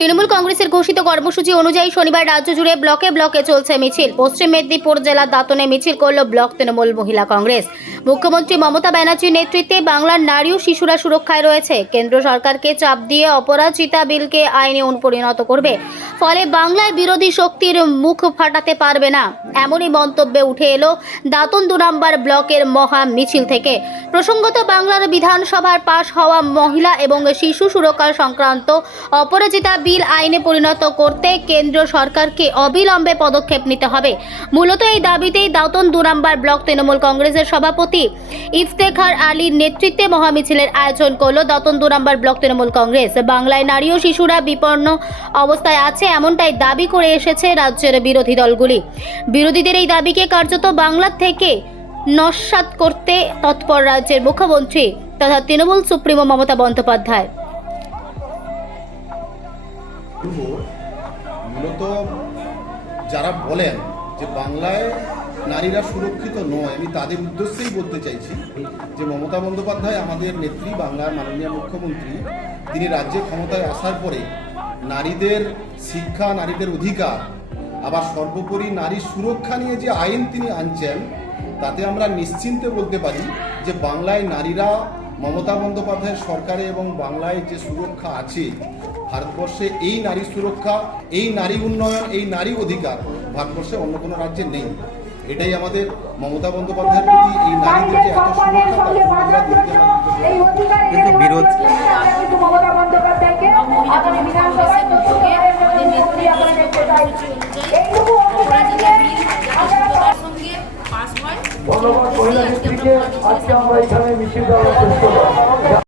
তৃণমূল কংগ্রেসের ঘোষিত কর্মসূচি অনুযায়ী শনিবার রাজ্য জুড়ে ব্লকে ব্লকে চলছে মিছিল। পশ্চিম মেদিনীপুর জেলার দাঁতনে মিছিল করল ব্লক তৃণমূল মহিলা কংগ্রেস। মুখ্যমন্ত্রী মমতা ব্যানার্জির নেতৃত্বে বাংলার নারী ও শিশুরা সুরক্ষায় রয়েছে। কেন্দ্র সরকারকে চাপ দিয়ে অপরাজিতা বিলকে আইনে পরিণত করবে, ফলে বাংলায় বিরোধী শক্তির মুখ ফাটাতে পারবে না, এমনই মন্তব্যে উঠে এলো দাঁতন 2 নম্বর ব্লকের মহা মিছিল থেকে। প্রসঙ্গত, বাংলার বিধানসভার পাশ হওয়া মহিলা এবং শিশু সুরক্ষা সংক্রান্ত অপরাজিতা বিল আইনে পরিণত করতে কেন্দ্র সরকারকে অবিলম্বে পদক্ষেপ নিতে হবে। মূলত এই দাবিতেই দাঁতন 2 নম্বর ব্লক তৃণমূল কংগ্রেসের সভাপতি ইফতেখার আলীর নেতৃত্বে মহামিছিলের আয়োজন করল দাঁতন 2 নম্বর ব্লক তৃণমূল কংগ্রেস। বাংলায় নারী ও শিশুরা বিপন্ন অবস্থায় আছে, এমনটাই দাবি করে এসেছে রাজ্যের বিরোধী দলগুলি। বিরোধীদের এই দাবিকে কার্যত বাংলা থেকে নস্যাৎ করতে তৎপর রাজ্যের মুখ্যমন্ত্রী তথা তৃণমূল সুপ্রিমো মমতা বন্দ্যোপাধ্যায়। মূলত যারা বলেন যে বাংলায় নারীরা সুরক্ষিত নয়, আমি তাদের উদ্দেশ্যেই বলতে চাইছি যে মমতা বন্দ্যোপাধ্যায় আমাদের নেত্রী, বাংলার মাননীয় মুখ্যমন্ত্রী, তিনি রাজ্যে ক্ষমতায় আসার পরে নারীদের শিক্ষা, নারীদের অধিকার, আবার সর্বোপরি নারীর সুরক্ষা নিয়ে যে আইন তিনি আনছেন, তাতে আমরা নিশ্চিন্তে বলতে পারি যে বাংলায় নারীরা মমতা বন্দ্যোপাধ্যায়ের সরকারে এবং বাংলায় যে সুরক্ষা আছে, ভারতবর্ষে এই নারী সুরক্ষা, এই নারী উন্নয়ন, এই নারী অধিকার ভারতবর্ষে অন্য কোনো রাজ্যে নেই। এটাই আমাদের মমতা বন্দ্যোপাধ্যায়ের প্রতি এই নারীদের যে এত সুরক্ষা, কিন্তু বিরোধ ধন্যবাদ মহিলা নেত্রীকে। আজকে আমরা এখানে মিছিল দেওয়ার চেষ্টা করব।